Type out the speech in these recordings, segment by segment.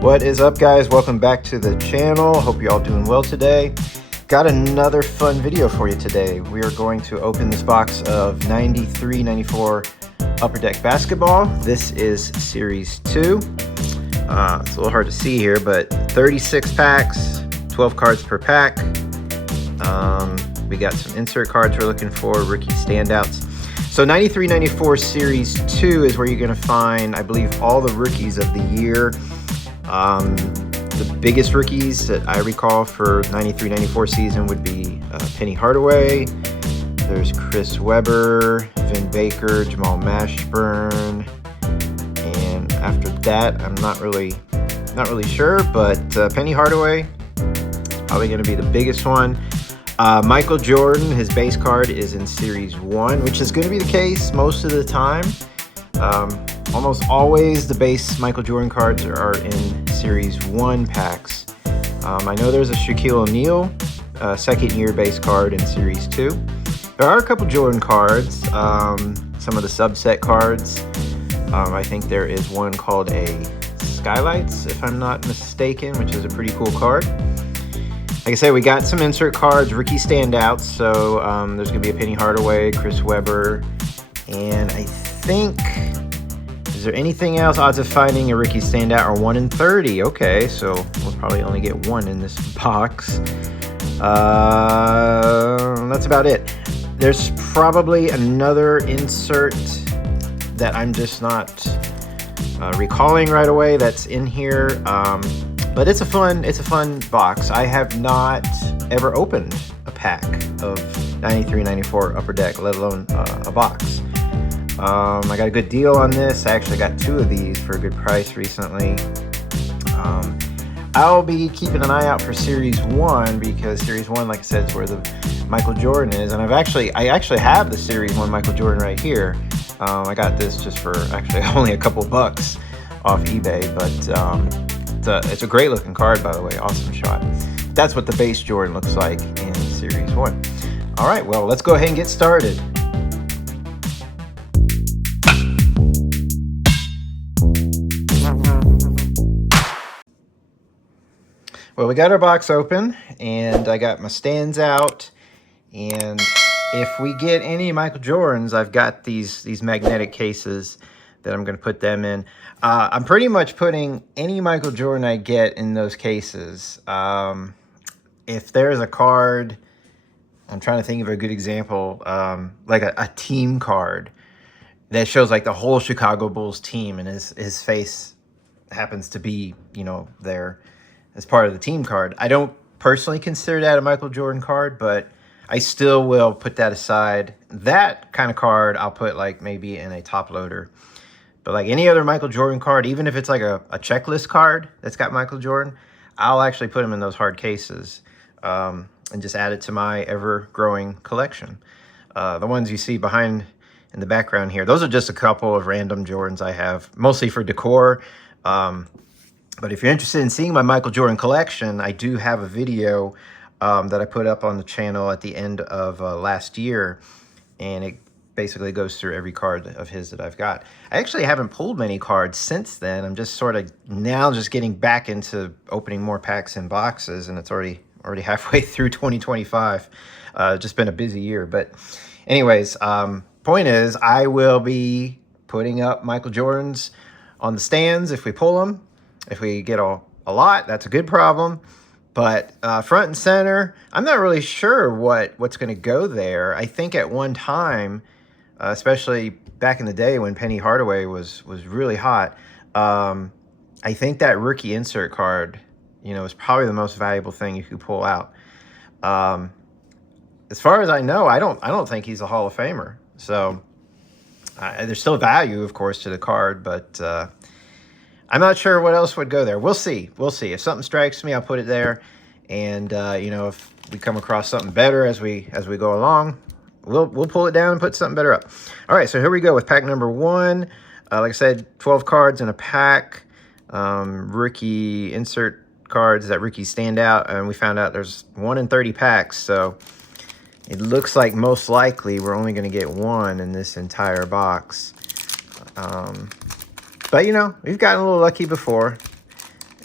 What is up, guys? Welcome back to the channel. Hope you're all doing well today. Got another fun video for you today. We are going to open this box of 93-94 Upper Deck basketball. This is Series 2. It's a little hard to see here, but 36 packs, 12 cards per pack. We got some insert cards we're looking for, rookie standouts. So 93-94 Series 2 is where you're going to find, I believe, all the rookies of the year. The biggest rookies that I recall for 93-94 season would be Penny Hardaway. There's Chris Webber, Vin Baker, Jamal Mashburn, and after that, I'm not really sure, but Penny Hardaway probably going to be the biggest one. Michael Jordan, his base card is in Series 1, which is going to be the case most of the time. Almost always the base Michael Jordan cards are in Series 1 packs. I know there's a Shaquille O'Neal second year base card in Series 2. There are a couple Jordan cards, some of the subset cards. I think there is one called a Skylights, if I'm not mistaken, which is a pretty cool card. Like I said, we got some insert cards, rookie standouts. So there's going to be a Penny Hardaway, Chris Webber, and I think, is there anything else? Odds of finding a rookie standout are 1 in 30. Okay, so we'll probably only get one in this box. That's about it. There's probably another insert that I'm just not recalling right away that's in here. But it's a fun box. I have not ever opened a pack of 93-94 Upper Deck, let alone a box. I got a good deal on this. I actually got 2 of these for a good price recently. I'll be keeping an eye out for Series 1 because Series 1, like I said, is where the Michael Jordan is. And I actually have the Series 1 Michael Jordan right here. I got this just for actually only a couple bucks off eBay, but it's a great looking card, by the way. Awesome shot. That's what the base Jordan looks like in Series 1. All right, well, let's go ahead and get started. Well, we got our box open, and I got my stands out. And if we get any Michael Jordans, I've got these magnetic cases that I'm going to put them in. I'm pretty much putting any Michael Jordan I get in those cases. If there's a card, I'm trying to think of a good example, like a team card that shows like the whole Chicago Bulls team, and his face happens to be, there as part of the team card. I don't personally consider that a Michael Jordan card, but I still will put that aside. That kind of card I'll put like maybe in a top loader. But like any other Michael Jordan card, even if it's like a checklist card that's got Michael Jordan, I'll actually put them in those hard cases and just add it to my ever-growing collection. The ones you see behind in the background here, those are just a couple of random Jordans I have, mostly for decor. But if you're interested in seeing my Michael Jordan collection, I do have a video that I put up on the channel at the end of last year, and it basically goes through every card of his that I've got. I actually haven't pulled many cards since then. I'm just sort of now just getting back into opening more packs and boxes, and it's already halfway through 2025. Just been a busy year. But anyways, point is, I will be putting up Michael Jordans on the stands if we pull them. If we get a lot, that's a good problem. But front and center, I'm not really sure what's going to go there. I think at one time, especially back in the day when Penny Hardaway was really hot, I think that rookie insert card, is probably the most valuable thing you could pull out. As far as I know, I don't think he's a Hall of Famer. So there's still value, of course, to the card, but I'm not sure what else would go there. We'll see. If something strikes me, I'll put it there. And if we come across something better as we go along, we'll pull it down and put something better up. All right, so here we go with pack number 1. Like I said, 12 cards in a pack. Rookie insert cards that rookies stand out, and we found out there's 1 in 30 packs. So it looks like most likely we're only going to get 1 in this entire box. But we've gotten a little lucky before.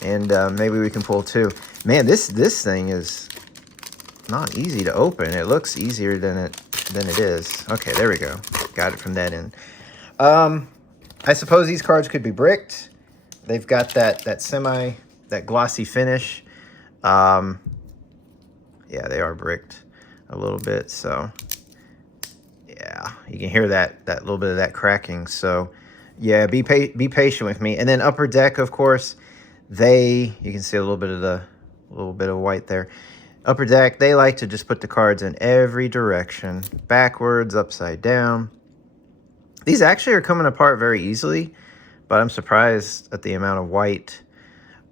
and maybe we can pull 2. Man, this thing is not easy to open. It looks easier than it is. Okay, there we go. Got it from that end. I suppose these cards could be bricked. They've got that glossy finish. Yeah, they are bricked a little bit. So yeah, you can hear that little bit of that cracking. So yeah, be patient with me. And then upper deck, of course, you can see a little bit of white there. Upper deck, they like to just put the cards in every direction, backwards, upside down. These actually are coming apart very easily, but I'm surprised at the amount of white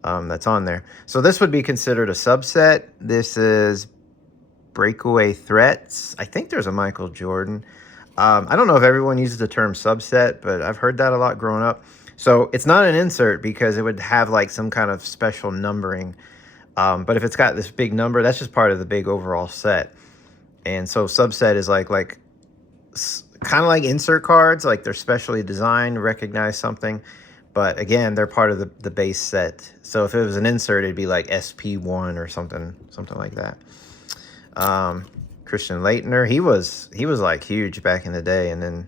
that's on there. So this would be considered a subset. This is Breakaway Threats. I think there's a Michael Jordan. I don't know if everyone uses the term subset, but I've heard that a lot growing up. So it's not an insert because it would have like some kind of special numbering. But if it's got this big number, that's just part of the big overall set. And so subset is like kind of like insert cards, like they're specially designed to recognize something. But again, they're part of the base set. So if it was an insert, it'd be like SP1 or something like that. Christian Leitner, he was like huge back in the day. And then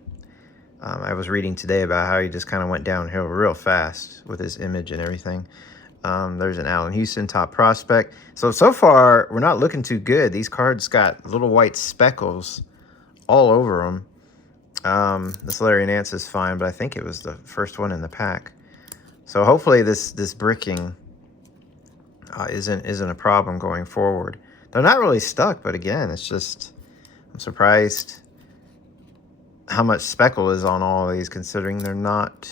I was reading today about how he just kind of went downhill real fast with his image and everything. There's an Allen Houston top prospect. So far, we're not looking too good. These cards got little white speckles all over them. This Larry Nance is fine, but I think it was the first one in the pack. So hopefully this bricking isn't a problem going forward. They're not really stuck, but again, it's just, I'm surprised how much speckle is on all of these, considering they're not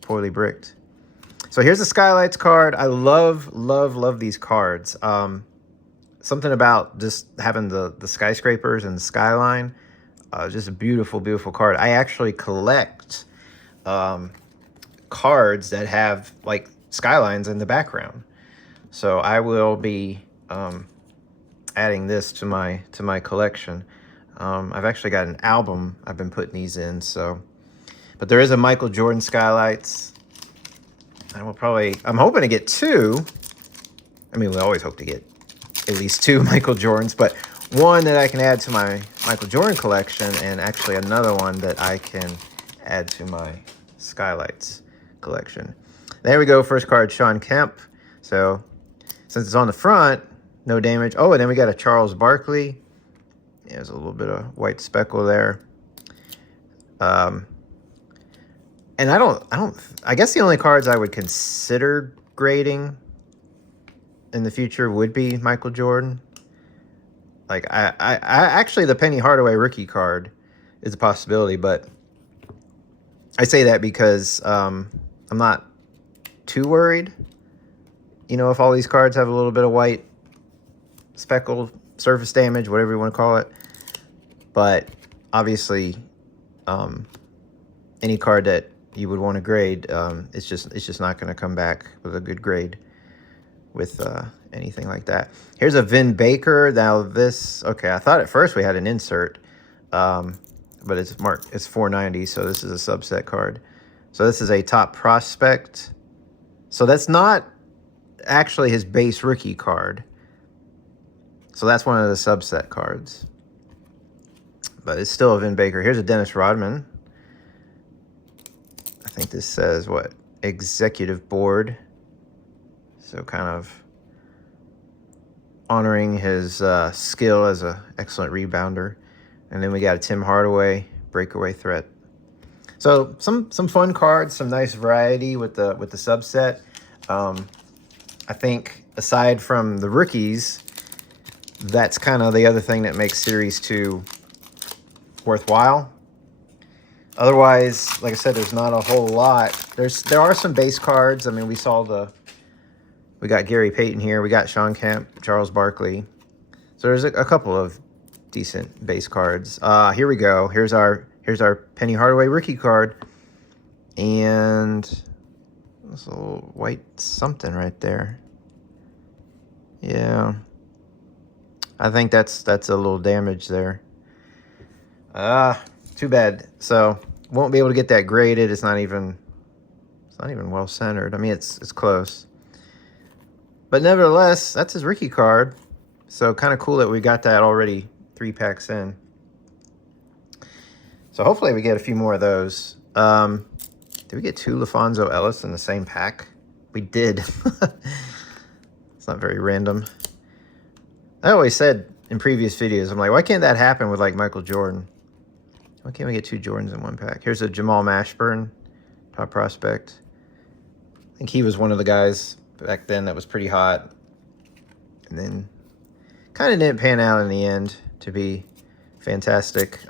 poorly bricked. So here's the Skylights card. I love these cards. Something about just having the skyscrapers and the skyline. Just a beautiful card. I actually collect cards that have like skylines in the background. So I will be adding this to my collection. I've actually got an album I've been putting these in. So, but there is a Michael Jordan Skylights. I'm hoping to get 2. I mean, we always hope to get at least 2 Michael Jordans, but one that I can add to my Michael Jordan collection, and actually another one that I can add to my Skylights collection. There we go, first card, Sean Kemp. So since it's on the front, no damage. Oh, and then we got a Charles Barkley. There's a little bit of white speckle there. And I guess the only cards I would consider grading in the future would be Michael Jordan. Like, I actually, the Penny Hardaway rookie card is a possibility, but I say that because I'm not too worried. You know, if all these cards have a little bit of white speckle, surface damage, whatever you want to call it. But obviously, any card that you would want to grade, it's just not going to come back with a good grade with anything like that. Here's a Vin Baker. Now this, okay, I thought at first we had an insert, but it's marked, it's 490, so this is a subset card. So this is a top prospect. So that's not actually his base rookie card. So that's one of the subset cards. But it's still a Vin Baker. Here's a Dennis Rodman. I think this says, what, executive board. So kind of honoring his skill as an excellent rebounder. And then we got a Tim Hardaway breakaway threat. So some fun cards, some nice variety with the subset. I think aside from the rookies, that's kind of the other thing that makes Series 2 worthwhile. Otherwise, like I said, there's not a whole lot. There are some base cards. I mean, we got Gary Payton here. We got Sean Kemp, Charles Barkley. So there's a couple of decent base cards. Here we go. Here's our Penny Hardaway rookie card. And there's a little white something right there. Yeah. I think that's a little damage there. Too bad. So won't be able to get that graded. It's not even It's not even well centered. I mean, it's close. But nevertheless, that's his rookie card. So kind of cool that we got that already 3 packs in. So hopefully we get a few more of those. Did we get 2 LaFonso Ellis in the same pack? We did. It's not very random. I always said in previous videos, I'm like, why can't that happen with like Michael Jordan? Why can't we get 2 Jordans in one pack? Here's a Jamal Mashburn, top prospect. I think he was one of the guys back then that was pretty hot. And then kind of didn't pan out in the end to be fantastic.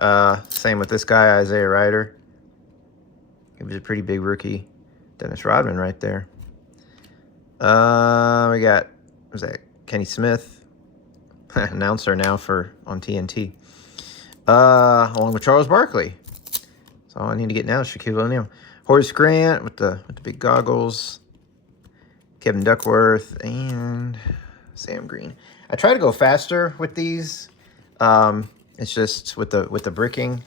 Same with this guy, Isaiah Ryder. He was a pretty big rookie. Dennis Rodman right there. We got, what was that? Kenny Smith, announcer now on TNT. Along with Charles Barkley. So all I need to get now is Shaquille O'Neal. Horace Grant with the big goggles. Kevin Duckworth and Sam Green. I try to go faster with these. It's just with the bricking,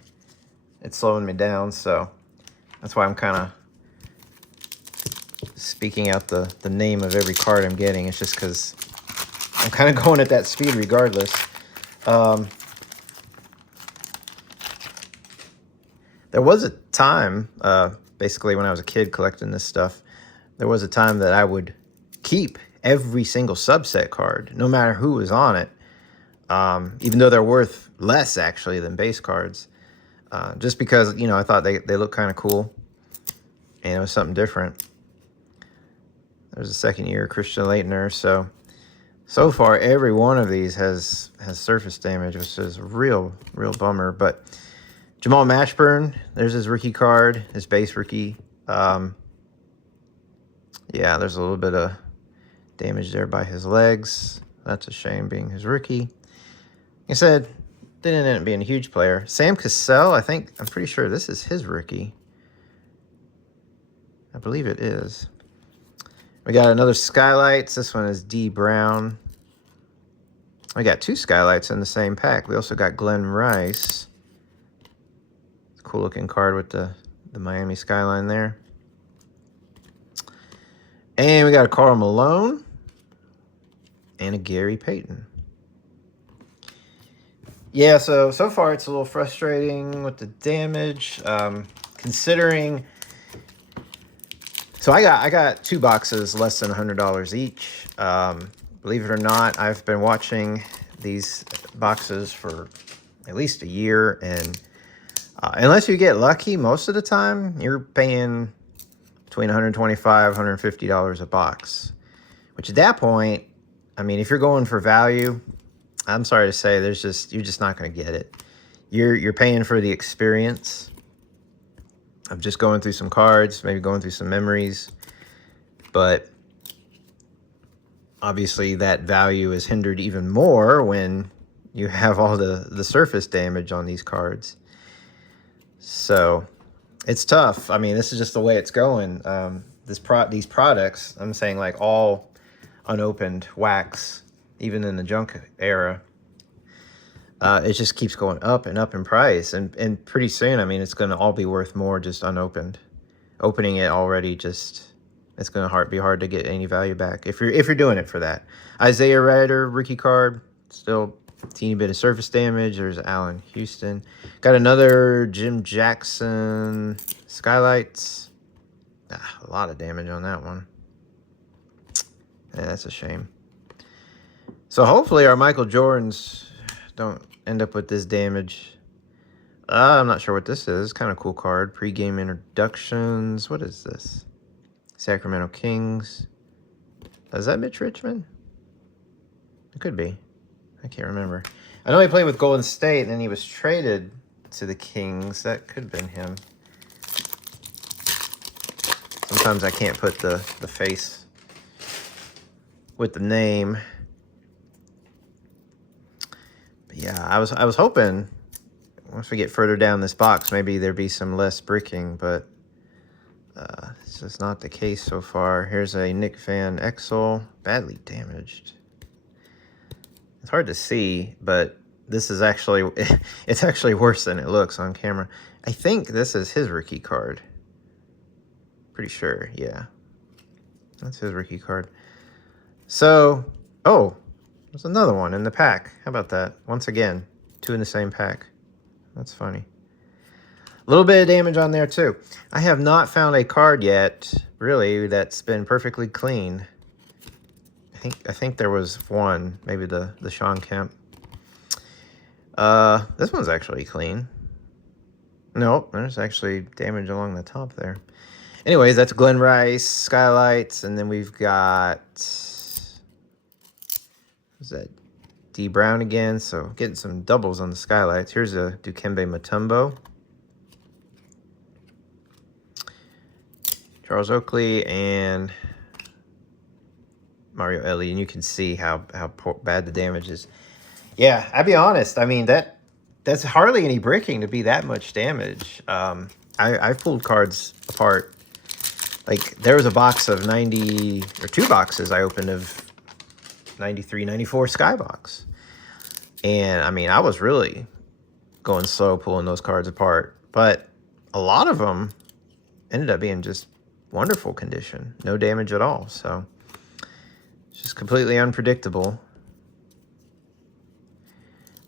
it's slowing me down. So that's why I'm kind of speaking out the name of every card I'm getting. It's just because I'm kind of going at that speed regardless. There was a time, basically when I was a kid collecting this stuff, there was a time that I would keep every single subset card, no matter who was on it, even though they're worth less actually than base cards, just because, you know, I thought they look kind of cool and it was something different. There's a second year Christian Laettner. So far every one of these has surface damage, which is a real bummer. But Jamal Mashburn, there's his rookie card, his base rookie. Yeah, there's a little bit of damage there by his legs. That's a shame, being his rookie. Like I said, didn't end up being a huge player. Sam Cassell, I'm pretty sure this is his rookie. I believe it is. We got another Skylights. This one is D. Brown. We got 2 Skylights in the same pack. We also got Glenn Rice. Cool looking card with the Miami skyline there. And we got a Karl Malone and a Gary Payton. Yeah, so far it's a little frustrating with the damage, considering. So I got 2 boxes less than $100 each. Believe it or not, I've been watching these boxes for at least a year, and unless you get lucky, most of the time you're paying between $125, $150 a box. Which at that point, I mean, if you're going for value, I'm sorry to say, you're just not going to get it. You're paying for the experience of just going through some cards, maybe going through some memories, but obviously that value is hindered even more when you have all the surface damage on these cards. So it's tough. I mean, this is just the way it's going. These products, I'm saying, like all unopened wax, even in the junk era, it just keeps going up and up in price, and pretty soon, I mean, it's going to all be worth more just unopened. Opening it already, it's going to be hard to get any value back if you're doing it for that. Isaiah Ryder rookie card, still a teeny bit of surface damage. There's Allen Houston. Got another Jim Jackson Skylights. A lot of damage on that one. Yeah, that's a shame. So hopefully our Michael Jordans don't end up with this damage. I'm not sure what this is. Kind of cool card. Pre-game introductions. What is this? Sacramento Kings. Is that Mitch Richmond? It could be. I can't remember. I know he played with Golden State, and then he was traded to the Kings. That could have been him. Sometimes I can't put the face with the name. But yeah, I was hoping once we get further down this box, maybe there'd be some less bricking, but it's just not the case so far. Here's a Nick Van Exel, badly damaged. It's hard to see, but this is actually, it's actually worse than it looks on camera. I think this is his rookie card. Pretty sure, yeah. That's his rookie card. So, oh, there's another one in the pack. How about that? Once again, 2 in the same pack. That's funny. A little bit of damage on there too. I have not found a card yet, really, that's been perfectly clean. I think there was one, maybe the Sean Kemp. This one's actually clean. Nope, there's actually damage along the top there. Anyways, that's Glen Rice, Skylights, and then we've got, who's that? D Brown again, so getting some doubles on the Skylights. Here's a Dikembe Mutombo. Charles Oakley and Mario Ellie, and you can see how bad the damage is. Yeah, I'll be honest. I mean, that's hardly any bricking to be that much damage. I've pulled cards apart. Like, there was a box of 90, or 2 boxes I opened of 93, 94 Skybox. And, I mean, I was really going slow pulling those cards apart. But a lot of them ended up being just wonderful condition. No damage at all. So, it's just completely unpredictable.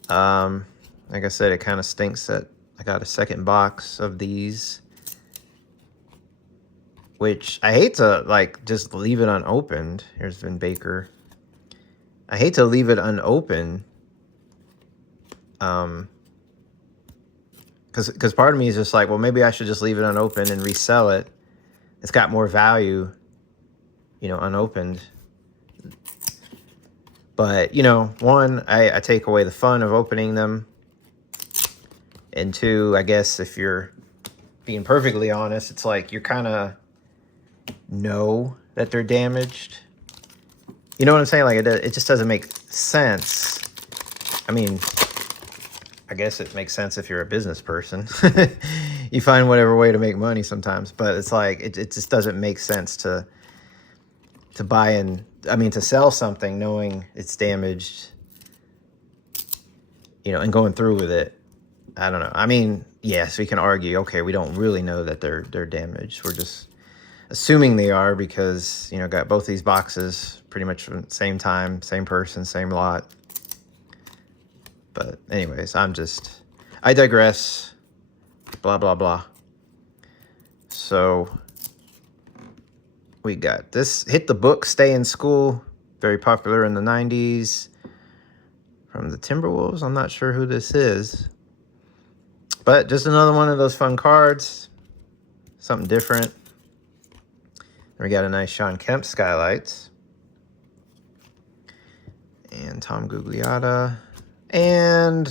Like I said, it kind of stinks that I got a second box of these, which I hate to, like, just leave it unopened. Here's Vin Baker. I hate to leave it unopened, because part of me is just like, well, maybe I should just leave it unopened and resell it. It's got more value, you know, unopened. But, you know, one, I take away the fun of opening them. And 2, I guess if you're being perfectly honest, it's like you're kind of know that they're damaged. You know what I'm saying? Like, it just doesn't make sense. I mean, I guess it makes sense if you're a business person. You find whatever way to make money sometimes. But it's like, it just doesn't make sense to buy and, I mean, to sell something knowing it's damaged, you know, and going through with it. I don't know. I mean, yes, we can argue, okay, we don't really know that they're damaged. We're just assuming they are because, you know, got both these boxes pretty much from the same time, same person, same lot. But anyways, I digress. Blah, blah, blah. So we got this Hit the Book, Stay in School. Very popular in the 90s. From the Timberwolves. I'm not sure who this is. But just another one of those fun cards. Something different. We got a nice Sean Kemp Skylights. And Tom Gugliotta. And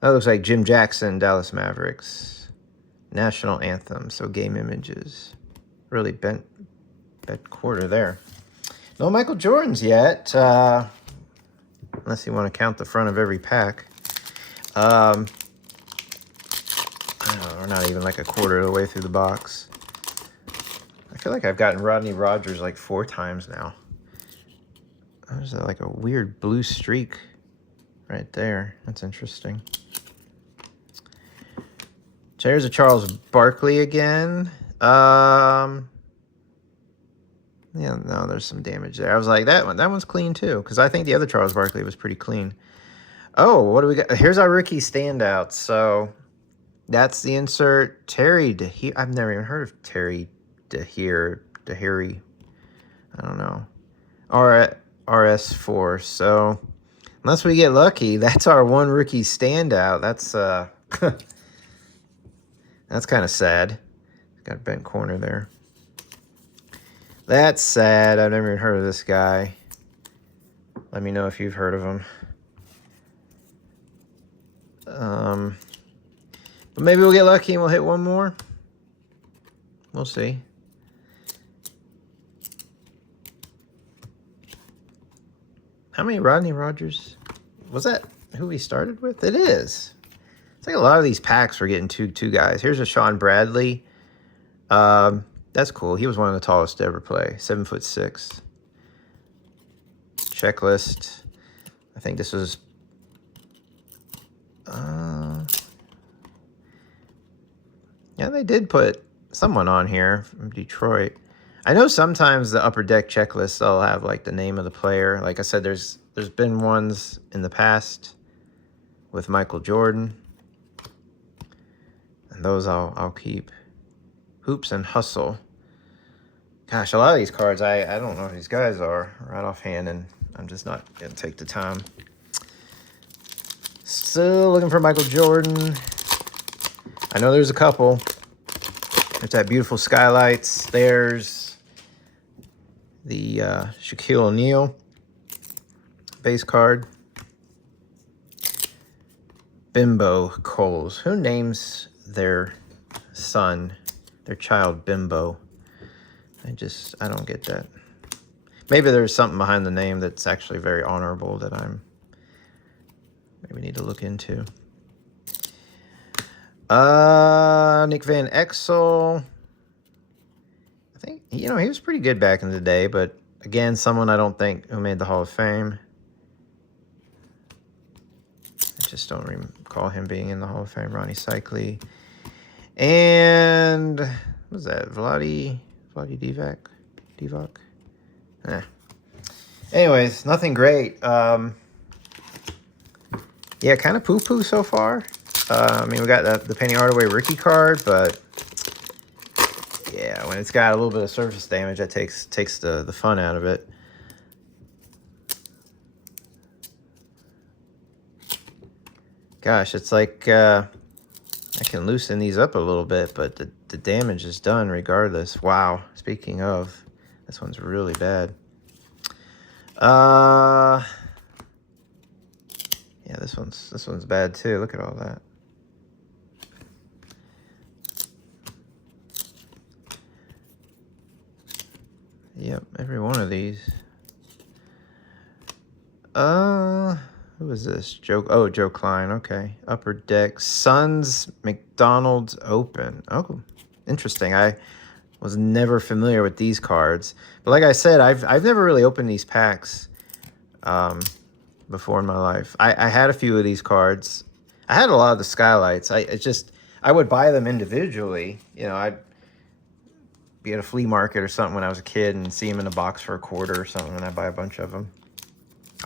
that looks like Jim Jackson, Dallas Mavericks. National Anthem, so game images. Really bent quarter there. No Michael Jordans yet. Unless you want to count the front of every pack. We're not even like a quarter of the way through the box. I feel like I've gotten Rodney Rogers like 4 times now. There's like a weird blue streak right there. That's interesting. There's a Charles Barkley again. Yeah, no, there's some damage there. I was like, that one's clean too, because I think the other Charles Barkley was pretty clean. Oh, what do we got? Here's our rookie standout. So that's the insert. Terry DeHere. I've never even heard of Terry DeHere. I don't know. RS4. So unless we get lucky, that's our one rookie standout. That's that's kind of sad. Got a bent corner there. That's sad. I've never even heard of this guy. Let me know if you've heard of him. But maybe we'll get lucky and we'll hit one more. We'll see. How many Rodney Rogers? Was that who we started with? It is. It's like a lot of these packs we're getting two guys. Here's a Sean Bradley. That's cool. He was one of the tallest to ever play. 7'6". Checklist. I think this was... yeah, they did put someone on here from Detroit. I know sometimes the Upper Deck checklists, they'll have like the name of the player. Like I said, there's been ones in the past with Michael Jordan. And those I'll keep. Hoops and Hustle. Gosh, a lot of these cards, I don't know who these guys are right offhand, and I'm just not going to take the time. Still looking for Michael Jordan. I know there's a couple. There's that beautiful Skylights. There's the Shaquille O'Neal base card. Bimbo Coles. Who names their son, their child, Bimbo? I don't get that. Maybe there's something behind the name that's actually very honorable that maybe need to look into. Nick Van Exel. I think, he was pretty good back in the day, but again, someone I don't think who made the Hall of Fame. I just don't recall him being in the Hall of Fame. Ronnie Cycli. And what was that? Vladi Divac? Anyways, nothing great. Yeah, kind of poo-poo so far. I mean, we got the Penny Hardaway rookie card, but yeah, when it's got a little bit of surface damage, that takes the fun out of it. Gosh, it's like I can loosen these up a little bit, but the damage is done regardless. Wow. Speaking of, this one's really bad. Yeah, this one's bad too. Look at all that. Yep, every one of these. Who is this? Joe Klein. Okay. Upper Deck. Suns McDonald's Open. Oh, interesting. I was never familiar with these cards. But like I said, I've never really opened these packs before in my life. I had a few of these cards. I had a lot of the Skylights. I would buy them individually. I'd be at a flea market or something when I was a kid and see them in a box for $0.25 or something, and I'd buy a bunch of them.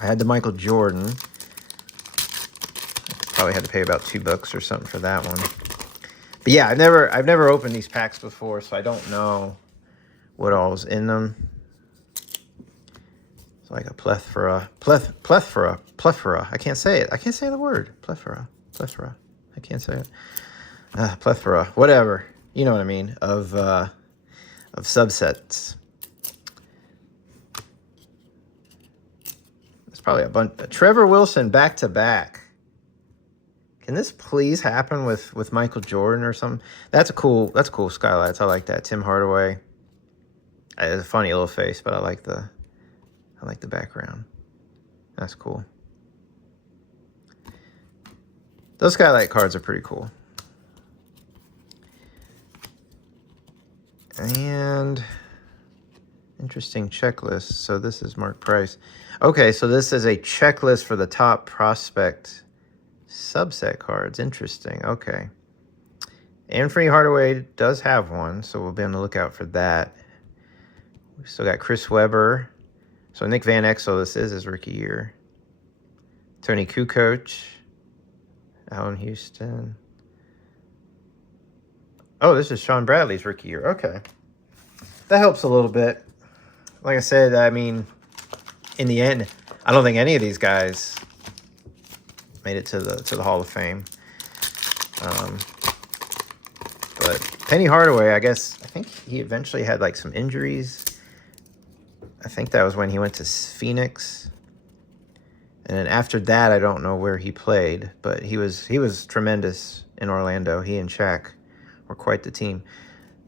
I had the Michael Jordan. Probably had to pay about $2 or something for that one. But yeah, I've never opened these packs before, so I don't know what all's in them. It's like a plethora. I can't say it. I can't say the word. Plethora. I can't say it. Plethora. Whatever. You know what I mean. Of subsets. There's probably a bunch. Trevor Wilson back-to-back. Can this please happen with Michael Jordan or something? That's cool Skylights. I like that. Tim Hardaway. It's a funny little face, but I like the background. That's cool. Those Skylight cards are pretty cool. And interesting checklist. So this is Mark Price. Okay, so this is a checklist for the top prospect subset cards. Interesting. Okay. Penny Hardaway does have one, so we'll be on the lookout for that. We still got Chris Webber. So Nick Van Exel, this is his rookie year. Tony Kukoc. Allen Houston. Oh, this is Sean Bradley's rookie year. Okay. That helps a little bit. Like I said, I mean, in the end, I don't think any of these guys made it to the Hall of Fame. But Penny Hardaway, I think he eventually had like some injuries. I think that was when he went to Phoenix. And then after that, I don't know where he played, but he was tremendous in Orlando. He and Shaq were quite the team.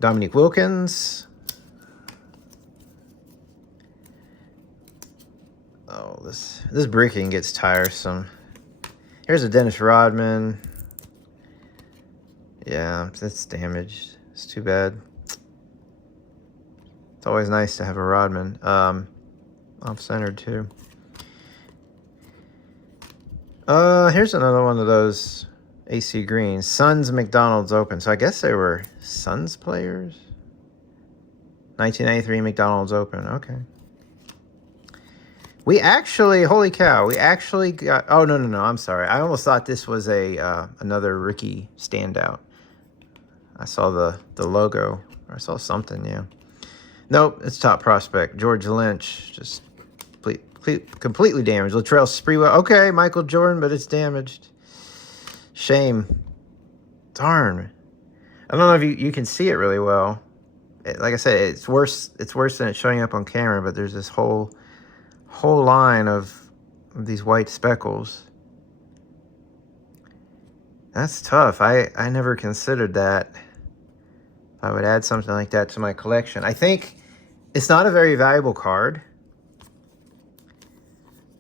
Dominique Wilkins. Oh, this breaking gets tiresome. Here's a Dennis Rodman. Yeah, it's damaged. It's too bad. It's always nice to have a Rodman. Off-centered, too. Here's another one of those AC Green. Suns McDonald's Open. So I guess they were Suns players. 1993 McDonald's Open. Okay. We actually, holy cow, we actually got, oh, no, I'm sorry. I almost thought this was a another rookie standout. I saw the logo, or I saw something, yeah. Nope, it's top prospect. George Lynch, just completely damaged. Latrell Sprewell, okay, Michael Jordan, but it's damaged. Shame. Darn. I don't know if you can see it really well. Like I said, it's worse than it's showing up on camera, but there's this whole line of these white speckles. That's tough. I never considered that. I would add something like that to my collection. I think it's not a very valuable card.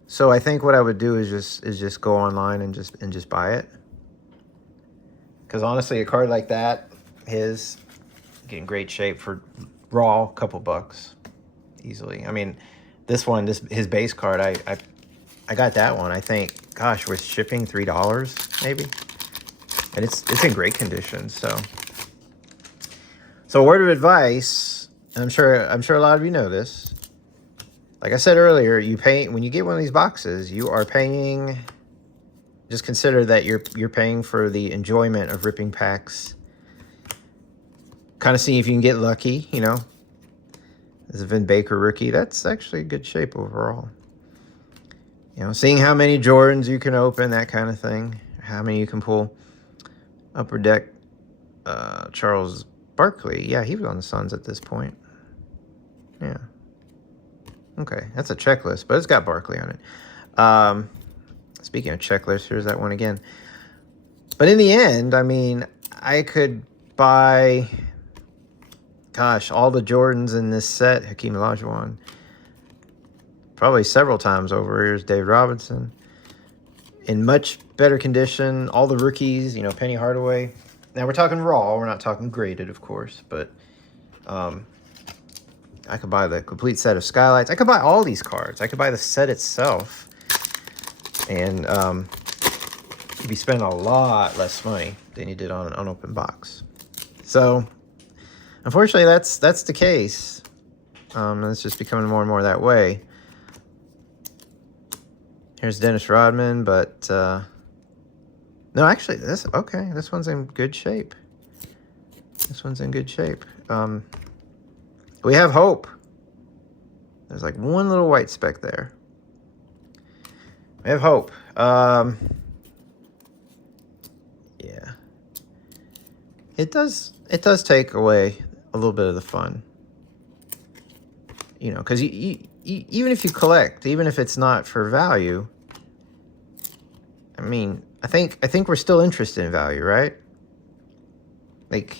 So I think what I would do is just go online and just buy it. Because honestly, a card like that is getting great shape for raw, couple bucks easily. I mean, this one, his base card, I got that one. I think, gosh, with shipping $3 maybe, and it's in great condition. So a word of advice, and I'm sure a lot of you know this. Like I said earlier, when you get one of these boxes, you are paying. Just consider that you're paying for the enjoyment of ripping packs. Kind of seeing if you can get lucky, you know. As a Vin Baker rookie, that's actually good shape overall. You know, seeing how many Jordans you can open, that kind of thing. How many you can pull. Upper Deck, Charles Barkley. Yeah, he was on the Suns at this point. Yeah. Okay, that's a checklist, but it's got Barkley on it. Speaking of checklists, here's that one again. But in the end, I mean, I could buy, gosh, all the Jordans in this set. Hakeem Olajuwon. Probably several times over. Here's Dave Robinson. In much better condition. All the rookies, you know, Penny Hardaway. Now, we're talking raw. We're not talking graded, of course. But I could buy the complete set of Skylights. I could buy all these cards. I could buy the set itself. And you'd be spending a lot less money than you did on an unopened box. So, unfortunately, that's the case. It's just becoming more and more that way. Here's Dennis Rodman, but no, actually, this one's in good shape. This one's in good shape. We have hope. There's like one little white speck there. We have hope. Yeah. It does take away a little bit of the fun. You know, because even if you collect, even if it's not for value, I mean, I think we're still interested in value, right? Like,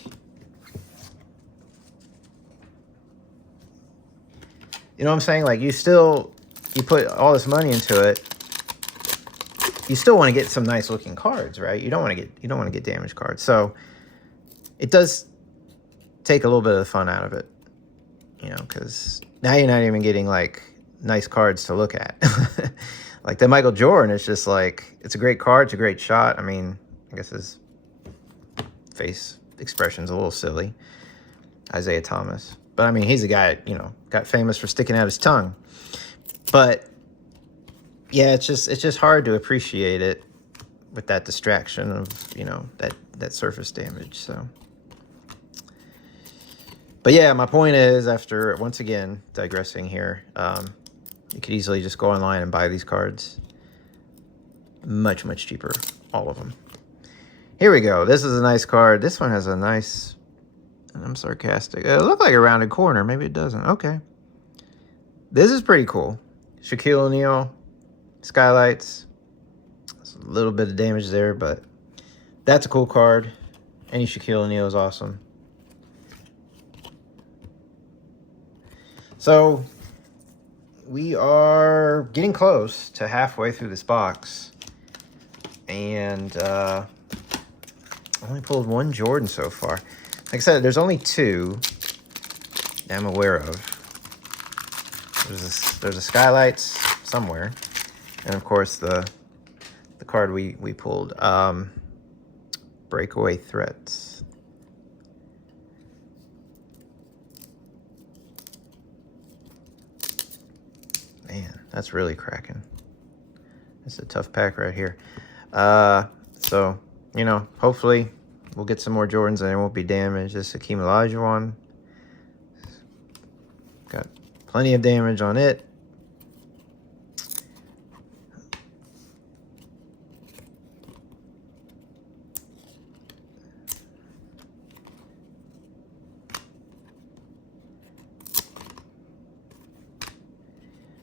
you know what I'm saying? Like, you put all this money into it. You still want to get some nice looking cards, right? You don't want to get damaged cards. So it does take a little bit of the fun out of it, you know, because now you're not even getting like nice cards to look at. Like the Michael Jordan, it's just like, it's a great card, it's a great shot. I mean, I guess his face expression's a little silly. Isaiah Thomas. But I mean, he's a guy, you know, got famous for sticking out his tongue. But yeah, it's just hard to appreciate it with that distraction of, you know, that surface damage. So, but yeah, my point is, after once again digressing here, you could easily just go online and buy these cards. Much cheaper, all of them. Here we go. This is a nice card. This one has a nice. I'm sarcastic. It looked like a rounded corner. Maybe it doesn't. Okay. This is pretty cool. Shaquille O'Neal. Skylights. There's a little bit of damage there, but that's a cool card. Any Shaquille O'Neal is awesome. So we are getting close to halfway through this box. And I only pulled one Jordan so far. Like I said, there's only two that I'm aware of. There's a Skylights somewhere. And of course the card we pulled. breakaway threats. Man, that's really cracking. It's a tough pack right here. So, you know, hopefully we'll get some more Jordans and it won't be damaged. This Hakeem Olajuwon. Got plenty of damage on it.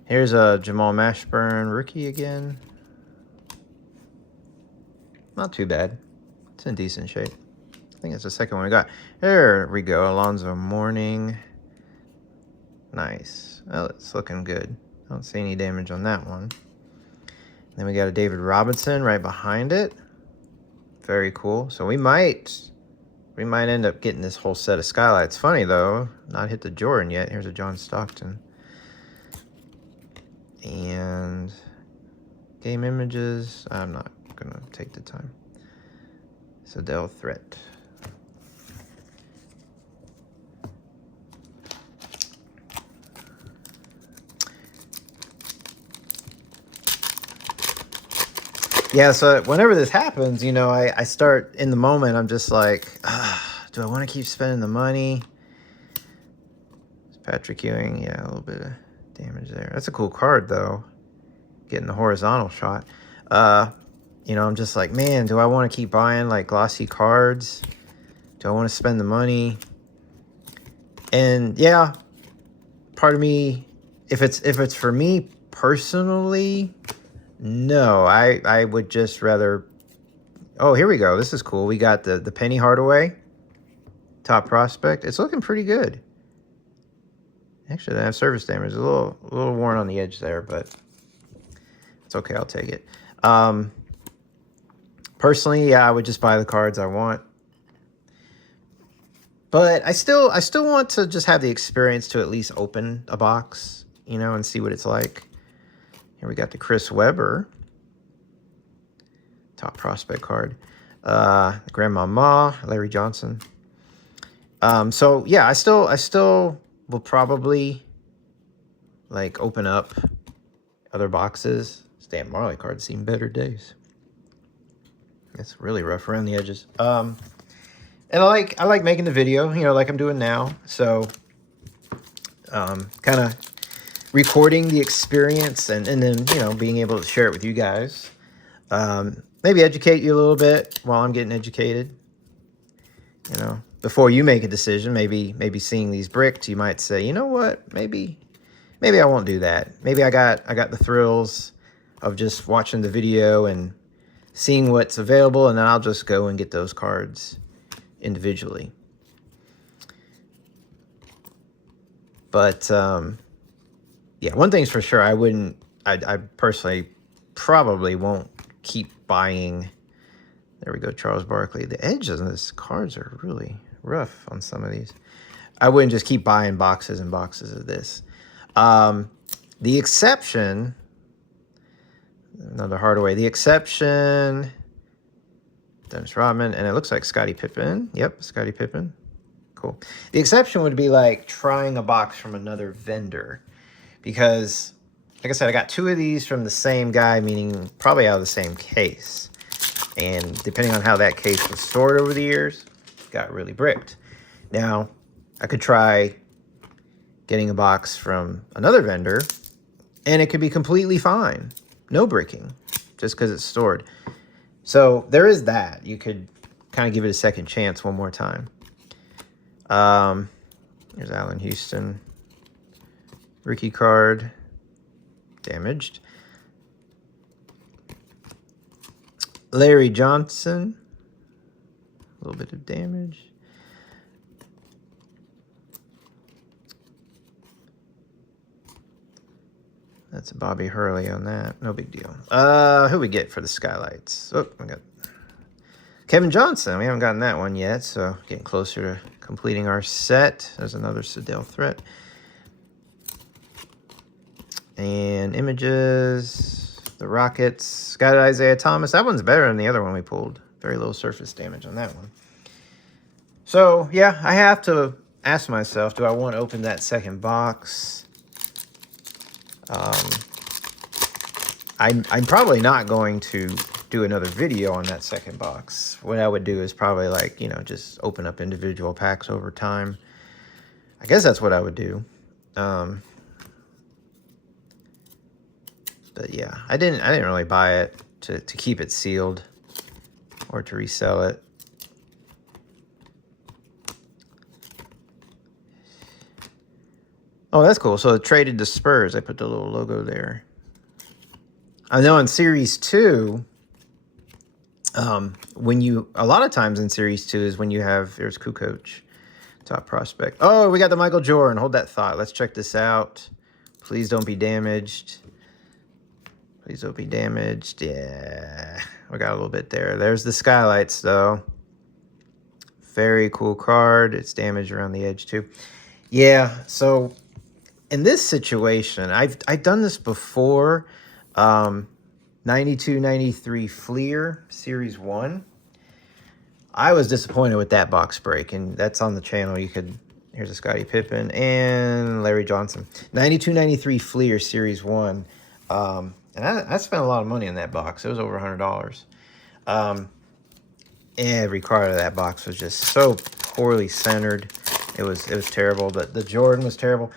Here's a Jamal Mashburn rookie again. Not too bad. It's in decent shape. I think it's the second one we got. There we go. Alonzo Mourning. Nice. Well, it's looking good. I don't see any damage on that one. Then we got a David Robinson right behind it. Very cool. So we might end up getting this whole set of skylights. Funny though, not hit the Jordan yet. Here's a John Stockton. And game images. I'm not gonna take the time. Sadell Threat. Yeah, so whenever this happens, you know, I start in the moment, I'm just like, do I want to keep spending the money? It's Patrick Ewing, yeah, a little bit of damage there. That's a cool card, though. Getting the horizontal shot. You know, I'm just like, man, do I want to keep buying, like, glossy cards? Do I want to spend the money? And, yeah, part of me, if it's for me personally, no, I would just rather... Oh, here we go. This is cool. We got the Penny Hardaway top prospect. It's looking pretty good. Actually, they have service damage. A little worn on the edge there, but it's okay. I'll take it. Personally, yeah, I would just buy the cards I want. But I still want to just have the experience to at least open a box, you know, and see what it's like. Here we got the Chris Webber top prospect card. Grandmama, Larry Johnson. So yeah, I still will probably like open up other boxes. Stan Marley cards seen better days. It's really rough around the edges. And I like making the video, you know, like I'm doing now. So kind of recording the experience and then, you know, being able to share it with you guys. Maybe educate you a little bit while I'm getting educated. You know, before you make a decision, maybe seeing these bricked, you might say, you know what, maybe I won't do that. Maybe I got the thrills of just watching the video and seeing what's available, and then I'll just go and get those cards individually. But yeah, one thing's for sure, I personally probably won't keep buying. There we go, Charles Barkley. The edges on these cards are really rough on some of these. I wouldn't just keep buying boxes and boxes of this. The exception, another Hardaway. The exception, Dennis Rodman, and it looks like Scottie Pippen. Yep, Scottie Pippen. Cool. The exception would be like trying a box from another vendor, because, like I said, I got two of these from the same guy, meaning probably out of the same case. And depending on how that case was stored over the years, it got really bricked. Now, I could try getting a box from another vendor, and it could be completely fine. No bricking, just because it's stored. So there is that. You could kind of give it a second chance one more time. Here's Allen Houston. Rookie card. Damaged. Larry Johnson. A little bit of damage. That's a Bobby Hurley on that. No big deal. Who we get for the skylights? Oh, we got Kevin Johnson. We haven't gotten that one yet, so getting closer to completing our set. There's another Sadell Threat. And images, the Rockets. Got Isaiah Thomas. That one's better than the other one we pulled. Very little surface damage on that one. So, yeah, I have to ask myself, do I want to open that second box? I'm probably not going to do another video on that second box. What I would do is probably, like, you know, just open up individual packs over time. I guess that's what I would do. But yeah, I didn't really buy it to keep it sealed or to resell it. Oh, that's cool. So it traded to Spurs. I put the little logo there. I know in Series 2, when you, a lot of times in Series 2 is when you have, there's Kukoc, top prospect. Oh, we got the Michael Jordan. Hold that thought. Let's check this out. Please don't be damaged. Please don't be damaged. Yeah, we got a little bit there. There's the skylights, though. Very cool card. It's damaged around the edge, too. Yeah, so in this situation, I've done this before. 92-93 Fleer, Series 1. I was disappointed with that box break, and that's on the channel. You could, here's a Scottie Pippen and Larry Johnson. 92-93 Fleer, Series 1. And I spent a lot of money in that box. It was over $100. Every card of that box was just so poorly centered. It was terrible. The Jordan was terrible.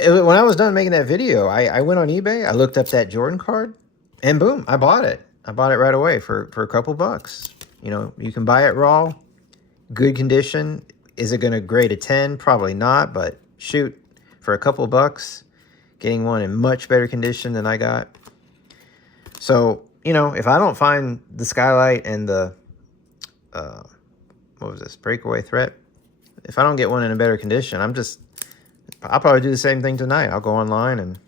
When I was done making that video, I went on eBay. I looked up that Jordan card, and boom, I bought it. I bought it right away for a couple bucks. You know, you can buy it raw, good condition. Is it going to grade a 10? Probably not, but shoot, for a couple bucks, getting one in much better condition than I got. So, you know, if I don't find the skylight and the, what was this, breakaway threat, if I don't get one in a better condition, I'll probably do the same thing tonight. I'll go online, and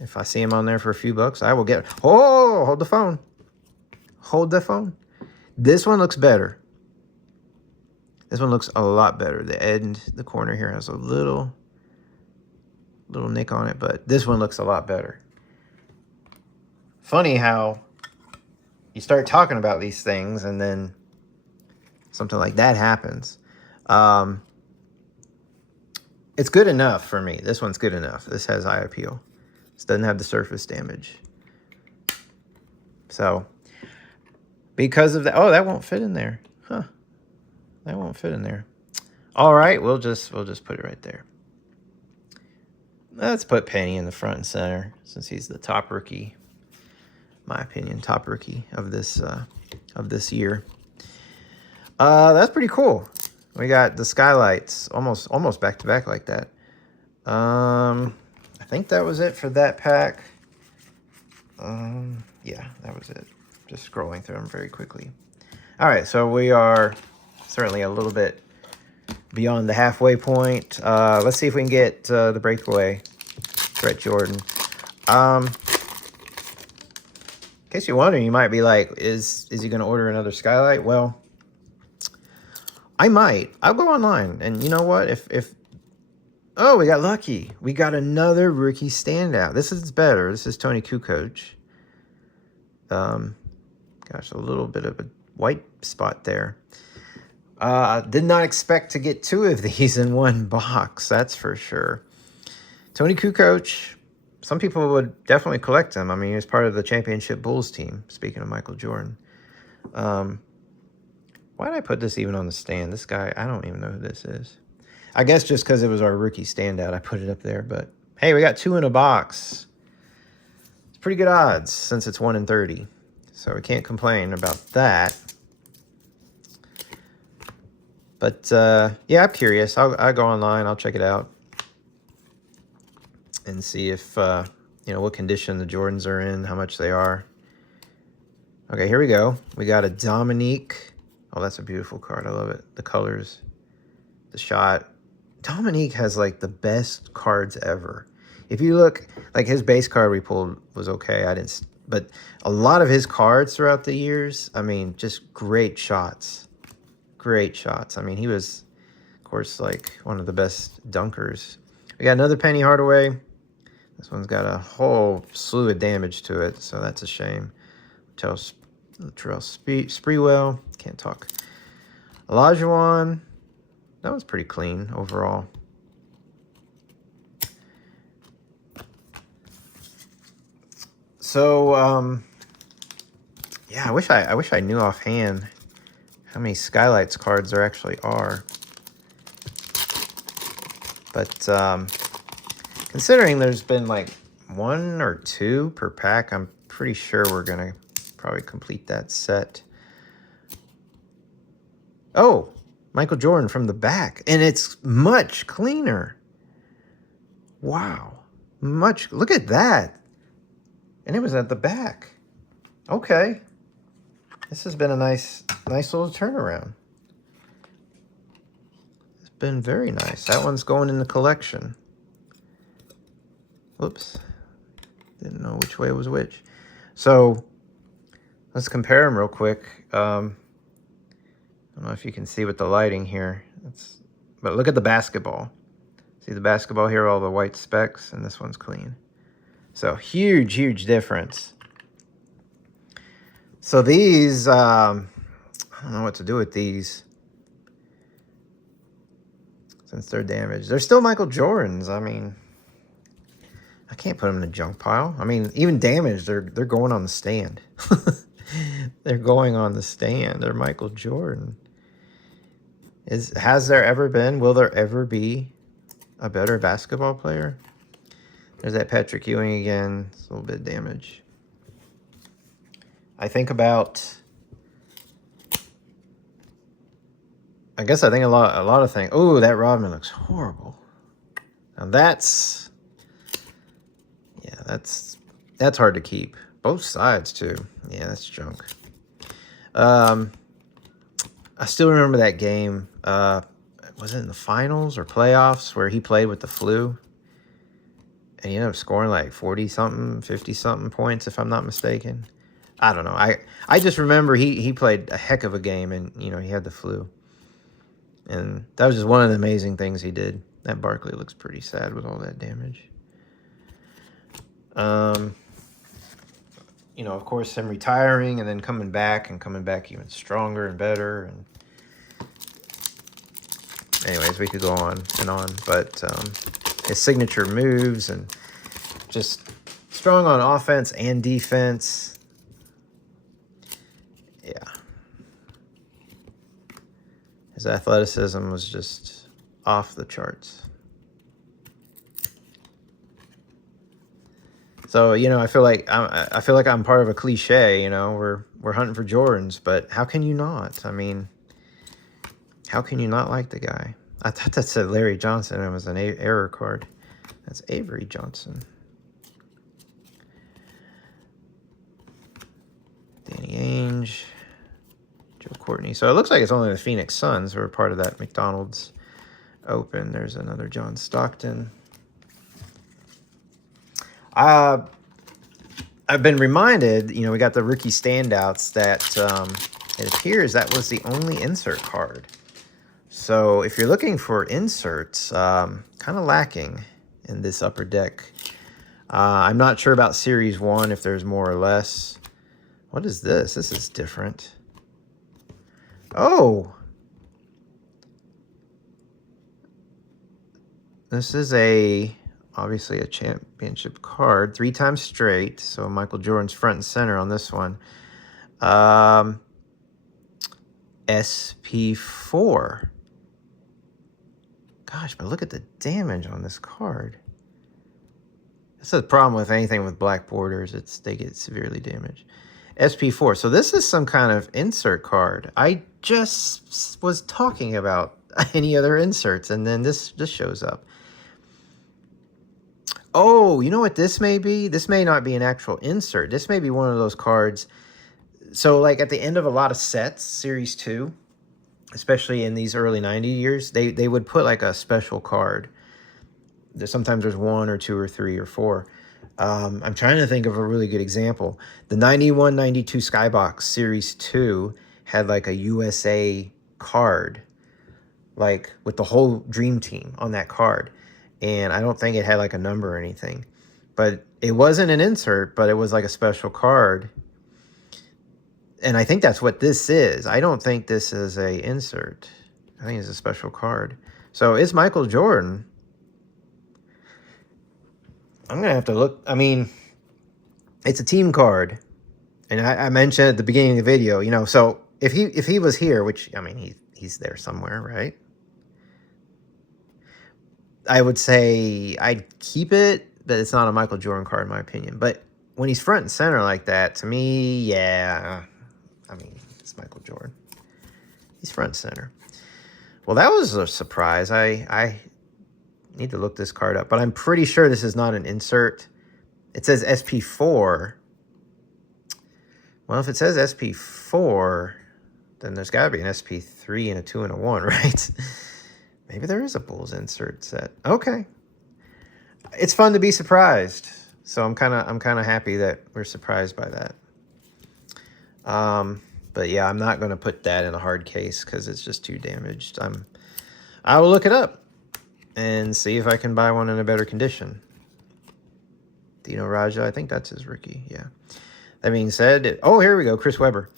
if I see them on there for a few bucks, I will get it. Oh, hold the phone. Hold the phone. This one looks better. This one looks a lot better. The end, the corner here has a little nick on it, but this one looks a lot better. Funny how you start talking about these things, and then something like that happens. It's good enough for me. This one's good enough. This has eye appeal. This doesn't have the surface damage. So, because of that, oh, that won't fit in there. Huh. That won't fit in there. All right, we'll just put it right there. Let's put Penny in the front and center, since he's the top rookie. My opinion, top rookie of this year. That's pretty cool. We got the skylights almost back to back like that. I think that was it for that pack. Yeah, that was it. Just scrolling through them very quickly. All right, so we are certainly a little bit beyond the halfway point. Let's see if we can get the breakaway threat Jordan. In case you're wondering, you might be like, is he going to order another skylight? Well, I might. I'll go online, and you know what? Oh, we got lucky. We got another rookie standout. This is better. This is Tony Kukoc. Gosh, a little bit of a white spot there. Did not expect to get two of these in one box. That's for sure. Tony Kukoc. Some people would definitely collect him. I mean, he was part of the championship Bulls team. Speaking of Michael Jordan. Why did I put this even on the stand? This guy, I don't even know who this is. I guess just because it was our rookie standout, I put it up there. But, hey, we got two in a box. It's pretty good odds since it's 1 in 30. So we can't complain about that. But, yeah, I'm curious. I'll go online. I'll check it out. And see if, you know, what condition the Jordans are in, how much they are. Okay, here we go. We got a Dominique. Oh, that's a beautiful card. I love it. The colors, the shot. Dominique has, like, the best cards ever. If you look, like, his base card we pulled was okay. But a lot of his cards throughout the years, I mean, just great shots. Great shots. I mean, he was, of course, like, one of the best dunkers. We got another Penny Hardaway. This one's got a whole slew of damage to it, so that's a shame. Latrell Sprewell. Can't talk. Olajuwon. That was pretty clean overall. So, yeah, I wish I knew offhand how many Skylights cards there actually are. But considering there's been like 1 or 2 per pack, I'm pretty sure we're gonna probably complete that set. Oh, Michael Jordan from the back, and it's much cleaner. Wow, look at that. And it was at the back. Okay. This has been a nice little turnaround. It's been very nice. That one's going in the collection. Whoops. Didn't know which way was which. So let's compare them real quick. I don't know if you can see with the lighting here. But look at the basketball. See the basketball here, all the white specks, and this one's clean. So huge difference. So these, I don't know what to do with these. Since they're damaged. They're still Michael Jordans. I mean, I can't put them in the junk pile. I mean, even damaged, they're going on the stand. They're going on the stand. They're Michael Jordan. Has there ever been, will there ever be a better basketball player? There's that Patrick Ewing again. It's a little bit damaged. I think about, I guess I think a lot of things. Oh, that Rodman looks horrible. Now that's, yeah, that's hard to keep. Both sides too. Yeah, that's junk. I still remember that game. Was it in the finals or playoffs where he played with the flu? And he ended up scoring like 40-something, 50-something points, if I'm not mistaken. I don't know. I just remember he played a heck of a game, and, you know, he had the flu. And that was just one of the amazing things he did. That Barkley looks pretty sad with all that damage. You know, of course, him retiring and then coming back even stronger and better. And anyways, we could go on and on, but his signature moves and just strong on offense and defense. Yeah. His athleticism was just off the charts. So, you know, I feel like I'm part of a cliche. You know, we're hunting for Jordans, but how can you not? I mean, how can you not like the guy? I thought that said Larry Johnson. It was an error card. That's Avery Johnson. Danny Ainge, Joe Courtney. So it looks like it's only the Phoenix Suns who are part of that McDonald's Open. There's another John Stockton. I've been reminded, you know, we got the rookie standouts that it appears that was the only insert card. So if you're looking for inserts, kind of lacking in this upper deck. I'm not sure about Series 1, if there's more or less. What is this? This is different. Oh! This is obviously a championship card. 3 times straight. So Michael Jordan's front and center on this one. SP4. Gosh, but look at the damage on this card. That's the problem with anything with black borders. They get severely damaged. SP4. So this is some kind of insert card. I just was talking about any other inserts, and then this shows up. Oh, you know what this may be? This may not be an actual insert. This may be one of those cards. So, like, at the end of a lot of sets, Series 2, especially in these early 90 years, they would put, like, a special card. Sometimes there's 1 or 2 or 3 or 4. I'm trying to think of a really good example. The 91-92 Skybox Series 2 had, like, a USA card, like, with the whole Dream Team on that card. And I don't think it had like a number or anything, but it wasn't an insert, but it was like a special card. And I think that's what this is. I don't think this is a insert. I think it's a special card. So it's Michael Jordan. I'm going to have to look. I mean, it's a team card. And I mentioned at the beginning of the video, you know, so if he was here, which, I mean, he's there somewhere, right? I would say I'd keep it, but it's not a Michael Jordan card in my opinion. But when he's front and center like that, to me, yeah, I mean, it's Michael Jordan. He's front and center. Well, that was a surprise. I need to look this card up, but I'm pretty sure this is not an insert. It says SP4. Well, if it says SP4, then there's got to be an SP3 and a 2 and a 1, right? Maybe there is a Bulls insert set. Okay. It's fun to be surprised. So I'm kind of happy that we're surprised by that. But yeah, I'm not going to put that in a hard case because it's just too damaged. I will look it up and see if I can buy one in a better condition. Dino Raja, I think that's his rookie. Yeah. That being said, oh, here we go. Chris Webber,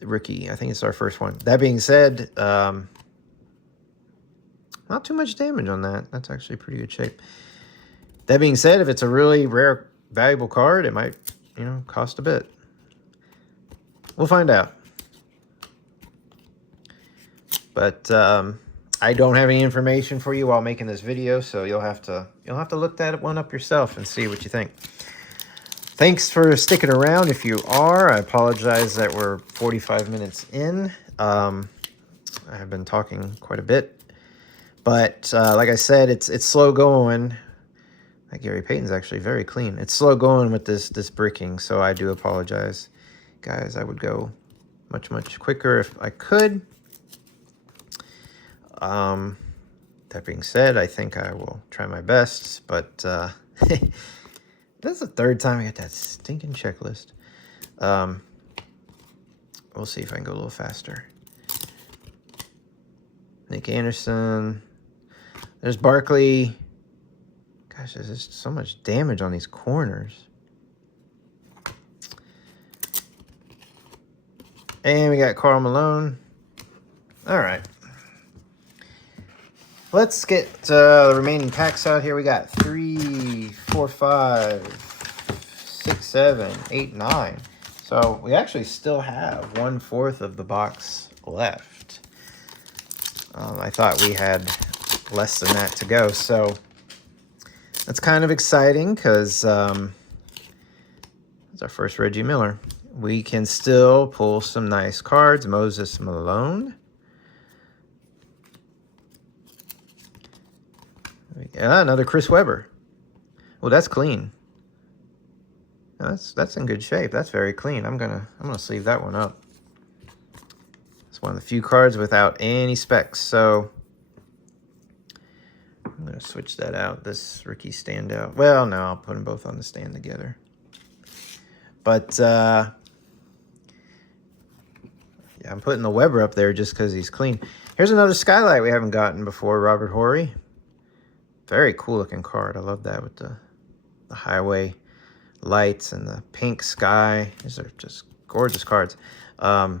rookie. I think it's our first one. That being said, not too much damage on that. That's actually pretty good shape. That being said, if it's a really rare, valuable card, it might, you know, cost a bit. We'll find out. But I don't have any information for you while making this video, so you'll have to look that one up yourself and see what you think. Thanks for sticking around. If you are, I apologize that we're 45 minutes in. I've been talking quite a bit. But like I said, it's slow going. That Gary Payton's actually very clean. It's slow going with this bricking, so I do apologize. Guys, I would go much, much quicker if I could. That being said, I think I will try my best, but that's the third time I got that stinking checklist. We'll see if I can go a little faster. Nick Anderson. There's Barkley. Gosh, there's just so much damage on these corners. And we got Karl Malone. All right. Let's get the remaining packs out here. We got 3, 4, 5, 6, 7, 8, 9. So we actually still have 1/4 of the box left. I thought we had less than that to go. So that's kind of exciting because it's our first Reggie Miller. We can still pull some nice cards. Moses Malone. Yeah, another Chris Webber. Well, that's clean. That's in good shape. That's very clean. I'm gonna sleeve that one up. It's one of the few cards without any specs. So I'm gonna switch that out. This rookie standout. Well, no, I'll put them both on the stand together. But yeah, I'm putting the Webber up there just because he's clean. Here's another skylight we haven't gotten before. Robert Horry. Very cool looking card. I love that with the highway lights and the pink sky. These are just gorgeous cards. Yeah,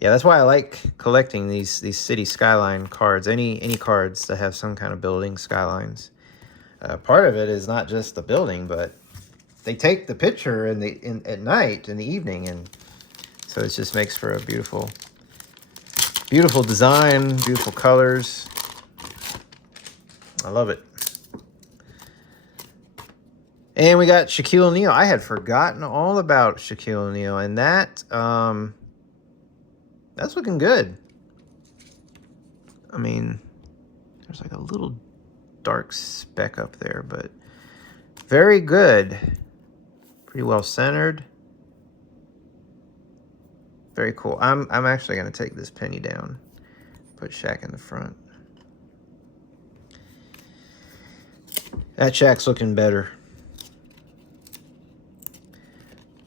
that's why I like collecting these city skyline cards. Any cards that have some kind of building skylines. Part of it is not just the building, but they take the picture at night, in the evening, and so it just makes for a beautiful design, beautiful colors. I love it. And we got Shaquille O'Neal. I had forgotten all about Shaquille O'Neal, and that's looking good. I mean, there's like a little dark speck up there, but very good. Pretty well centered. Very cool. I'm actually going to take this penny down. Put Shaq in the front. That Shaq's looking better.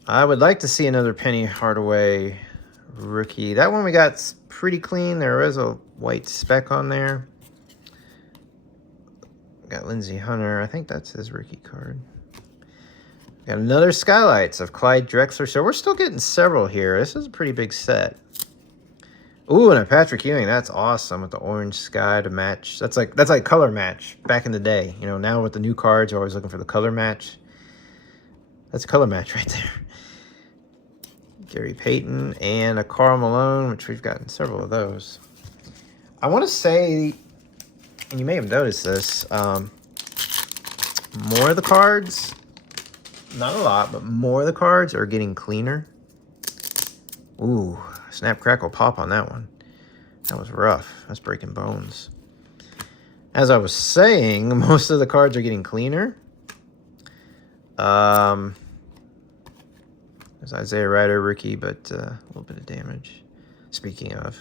I would like to see another Penny Hardaway rookie. That one we got pretty clean. There is a white speck on there. Got Lindsey Hunter. I think that's his rookie card. Got another Skylights of Clyde Drexler. So we're still getting several here. This is a pretty big set. Ooh, and a Patrick Ewing. That's awesome with the orange sky to match. That's like color match back in the day. You know, now with the new cards, you're always looking for the color match. That's color match right there. Gary Payton and a Karl Malone, which we've gotten several of those. I want to say, and you may have noticed this, more of the cards, not a lot, but more of the cards are getting cleaner. Ooh, snap, crackle, pop on that one. That was rough. That's breaking bones. As I was saying, most of the cards are getting cleaner. There's Isaiah Ryder, rookie, but a little bit of damage. Speaking of.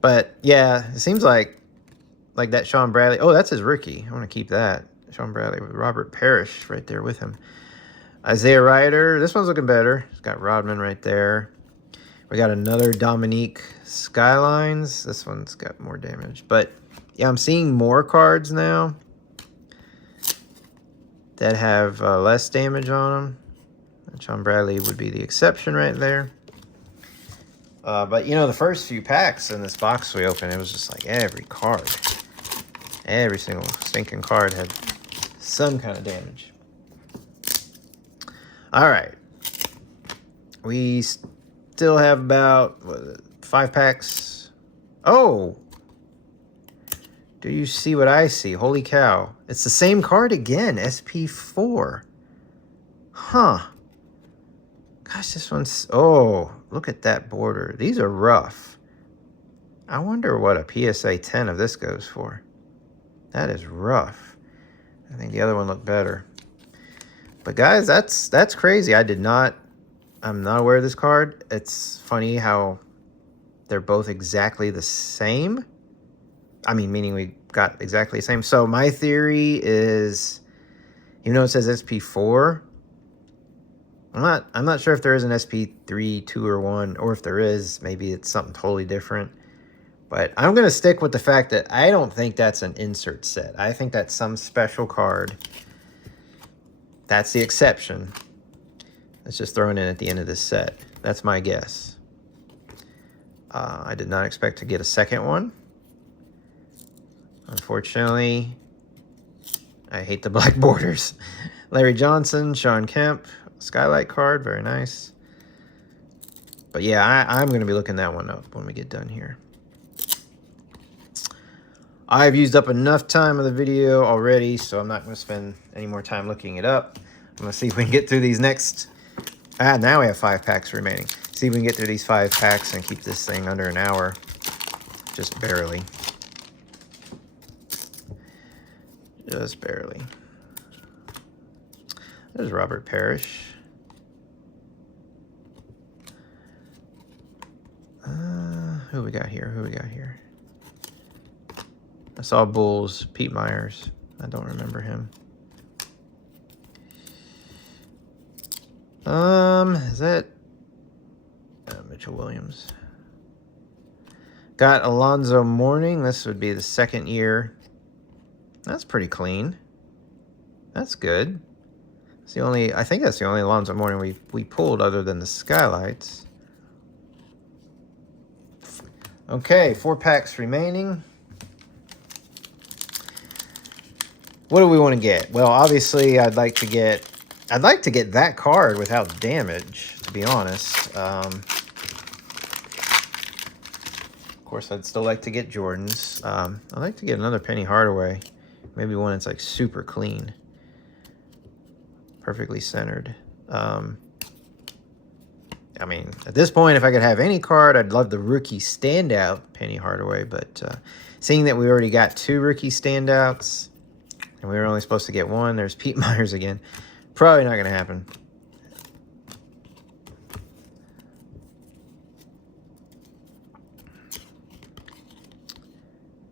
But, yeah, it seems like that Sean Bradley. Oh, that's his rookie. I want to keep that. Sean Bradley with Robert Parrish right there with him. Isaiah Ryder. This one's looking better. It's got Rodman right there. We got another Dominique Skylines. This one's got more damage. But, yeah, I'm seeing more cards now that have less damage on them. And Sean Bradley would be the exception right there. But, you know, the first few packs in this box we opened, it was just like every card. Every single stinking card had some kind of damage. All right. We still have about 5 packs. Oh! Do you see what I see? Holy cow. It's the same card again. SP4. Huh. Gosh, this one's... Oh, look at that border. These are rough. I wonder what a PSA 10 of this goes for. That is rough. I think the other one looked better. But guys, that's crazy. I'm not aware of this card. It's funny how they're both exactly the same. I mean, meaning we got exactly the same. So my theory is, even though it says SP4, I'm not sure if there is an SP3, 2, or 1, or if there is, maybe it's something totally different. But I'm going to stick with the fact that I don't think that's an insert set. I think that's some special card. That's the exception. It's just thrown in at the end of this set. That's my guess. I did not expect to get a second one. Unfortunately, I hate the black borders. Larry Johnson, Sean Kemp, Skylight card, very nice. But yeah, I'm going to be looking that one up when we get done here. I've used up enough time of the video already, so I'm not going to spend any more time looking it up. I'm going to see if we can get through these next... now we have 5 packs remaining. See if we can get through these 5 packs and keep this thing under an hour. Just barely. Just barely. There's Robert Parrish. Who we got here? Who we got here? I saw Bulls. Pete Myers. I don't remember him. Is that Mitchell Williams? Got Alonzo Mourning. This would be the second year. That's pretty clean. That's good. It's the only, I think that's the only Alonzo Mourning we pulled other than the Skylights. Okay, 4 packs remaining. What do we want to get? Well, obviously, I'd like to get that card without damage, to be honest. Of course, I'd still like to get Jordans. I'd like to get another Penny Hardaway. Maybe one that's like super clean. Perfectly centered. I mean, at this point, if I could have any card, I'd love the rookie standout Penny Hardaway. But seeing that we already got 2 rookie standouts, and we were only supposed to get 1, there's Pete Myers again. Probably not going to happen.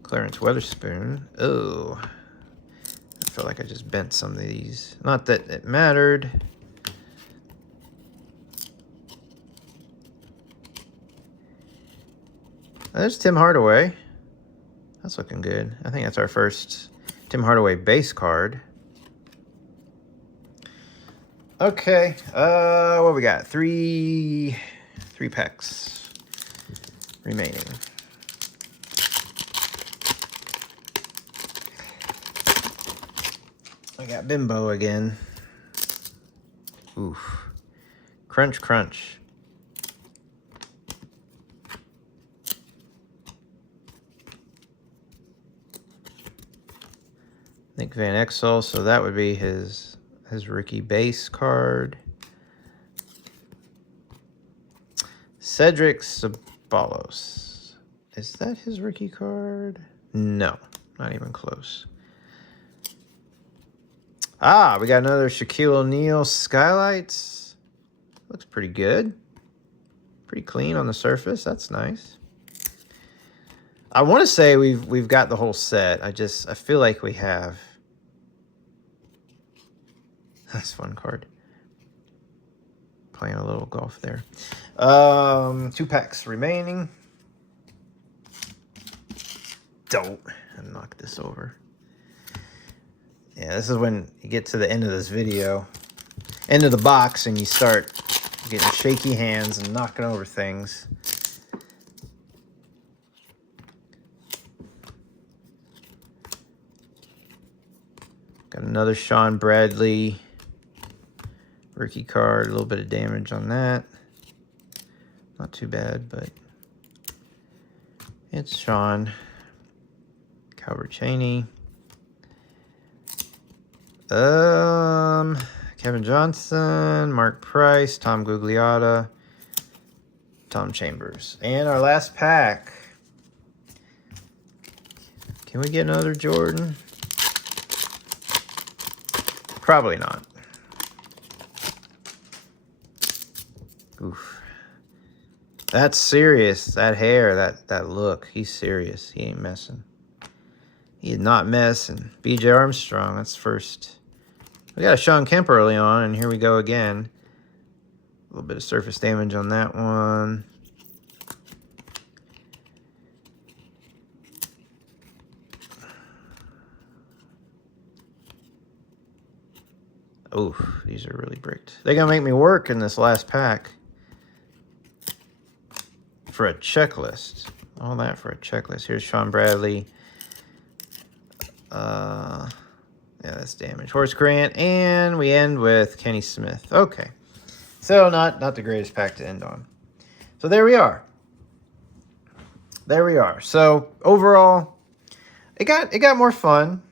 Clarence Weatherspoon. Oh, I feel like I just bent some of these. Not that it mattered. There's Tim Hardaway. That's looking good. I think that's our first Tim Hardaway base card. Okay, what we got? Three packs remaining. I got Bimbo again. Oof. Crunch, crunch. Nick Van Exel, so that would be his rookie base card. Cedric Ceballos. Is that his rookie card? No, not even close. Ah, we got another Shaquille O'Neal Skylights. Looks pretty good. Pretty clean on the surface. That's nice. I want to say we've got the whole set. I feel like we have. That's a fun card. Playing a little golf there. 2 packs remaining. Don't knock this over. Yeah, this is when you get to the end of this video, end of the box, and you start getting shaky hands and knocking over things. Got another Sean Bradley rookie card. A little bit of damage on that. Not too bad, but it's Sean. Calvert Chaney. Kevin Johnson, Mark Price, Tom Gugliotta, Tom Chambers. And our last pack. Can we get another Jordan? Probably not. Oof. That's serious. That hair, that look. He's serious. He ain't messing. He is not messing. B.J. Armstrong, that's first. We got a Sean Kemp early on, and here we go again. A little bit of surface damage on that one. Oof, these are really bricked. They're going to make me work in this last pack for a checklist. All that for a checklist. Here's Sean Bradley. Yeah, that's damage. Horace Grant, and we end with Kenny Smith. Okay. So not the greatest pack to end on. So there we are. There we are. So overall, it got more fun,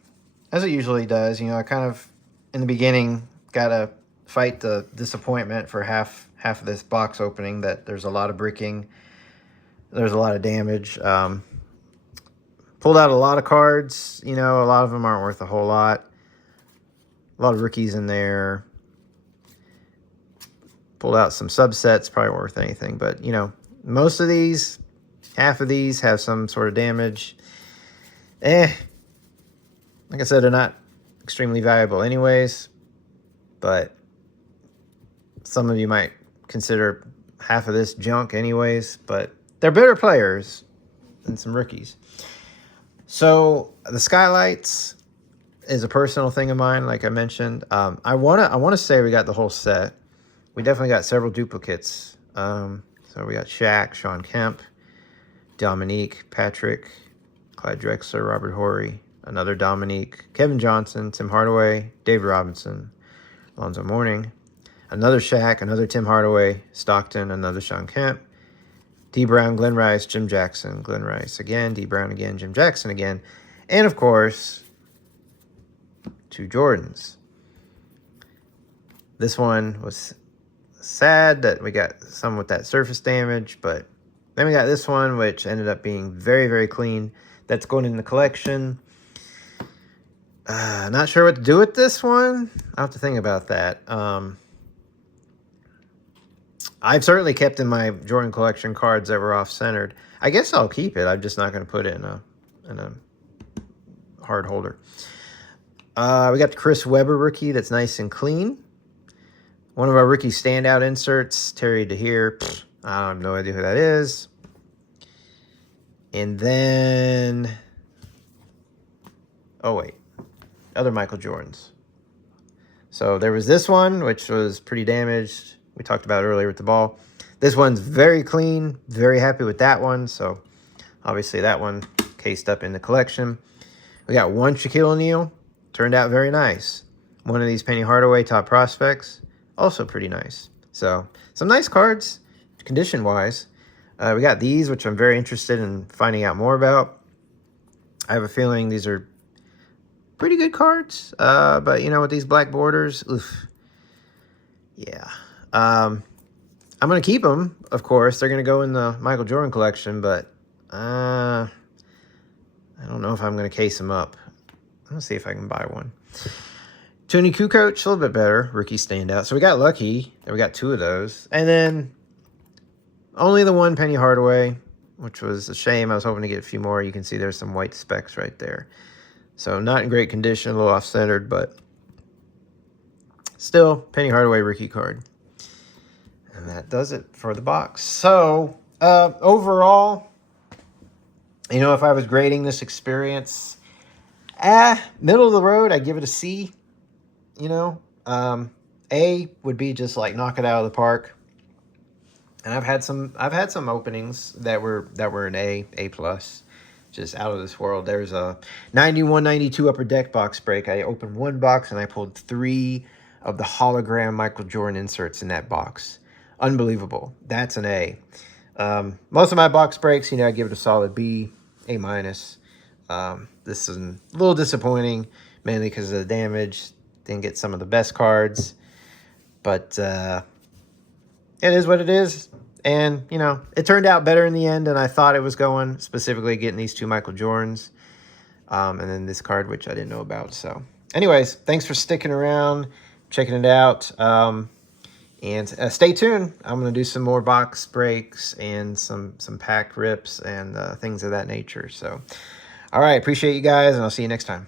as it usually does. You know, I kind of in the beginning gotta fight the disappointment for half of this box opening that there's a lot of bricking, there's a lot of damage. Pulled out a lot of cards. You know, a lot of them aren't worth a whole lot. A lot of rookies in there. Pulled out some subsets, probably weren't worth anything. But, you know, most of these, half of these have some sort of damage. Like I said, they're not extremely valuable anyways. But some of you might consider half of this junk anyways. But they're better players than some rookies. So the Skylights is a personal thing of mine, like I mentioned. I wanna say we got the whole set. We definitely got several duplicates. So we got Shaq, Sean Kemp, Dominique, Patrick, Clyde Drexler, Robert Horry, another Dominique, Kevin Johnson, Tim Hardaway, Dave Robinson, Alonzo Mourning, another Shaq, another Tim Hardaway, Stockton, another Sean Kemp, D. Brown, Glenn Rice, Jim Jackson, Glenn Rice again, D. Brown again, Jim Jackson again, and of course, 2 Jordans. This one was sad that we got some with that surface damage, but then we got this one, which ended up being very, very clean. That's going in the collection. Not sure what to do with this one. I'll have to think about that. I've certainly kept in my Jordan collection cards that were off-centered. I guess I'll keep it. I'm just not going to put it in a hard holder. We got the Chris Webber rookie that's nice and clean. One of our rookie standout inserts, Terry DeHeer. I have no idea who that is. And then, oh wait, other Michael Jordans. So there was this one, which was pretty damaged. We talked about earlier with the ball. This one's very clean. Very happy with that one. So obviously that one cased up in the collection. We got one Shaquille O'Neal. Turned out very nice. One of these Penny Hardaway top prospects. Also pretty nice. So some nice cards, condition-wise. We got these, which I'm very interested in finding out more about. I have a feeling these are pretty good cards. But, you know, with these black borders, oof. Yeah. I'm going to keep them, of course. They're going to go in the Michael Jordan collection, but I don't know if I'm going to case them up. I'm going to see if I can buy one. Tony Kukoc, a little bit better. Rookie standout. So we got lucky that we got two of those. And then only the one Penny Hardaway, which was a shame. I was hoping to get a few more. You can see there's some white specks right there. So not in great condition, a little off-centered, but still, Penny Hardaway rookie card. And that does it for the box. So, overall, you know, if I was grading this experience, middle of the road, I'd give it a C. You know, A would be just like knock it out of the park. And I've had some openings that were an A plus, just out of this world. There's a 91-92 Upper Deck box break. I opened one box and I pulled 3 of the hologram Michael Jordan inserts in that box. Unbelievable. That's an A. Most of my box breaks, you know, I give it a solid B, A minus. This is a little disappointing, mainly because of the damage. Didn't get some of the best cards, but it is what it is. And, you know, it turned out better in the end than I thought it was going, specifically getting these 2 Michael Jordans. And then this card, which I didn't know about. So, anyways, thanks for sticking around, checking it out. And stay tuned. I'm going to do some more box breaks and some pack rips and things of that nature. So, all right, appreciate you guys, and I'll see you next time.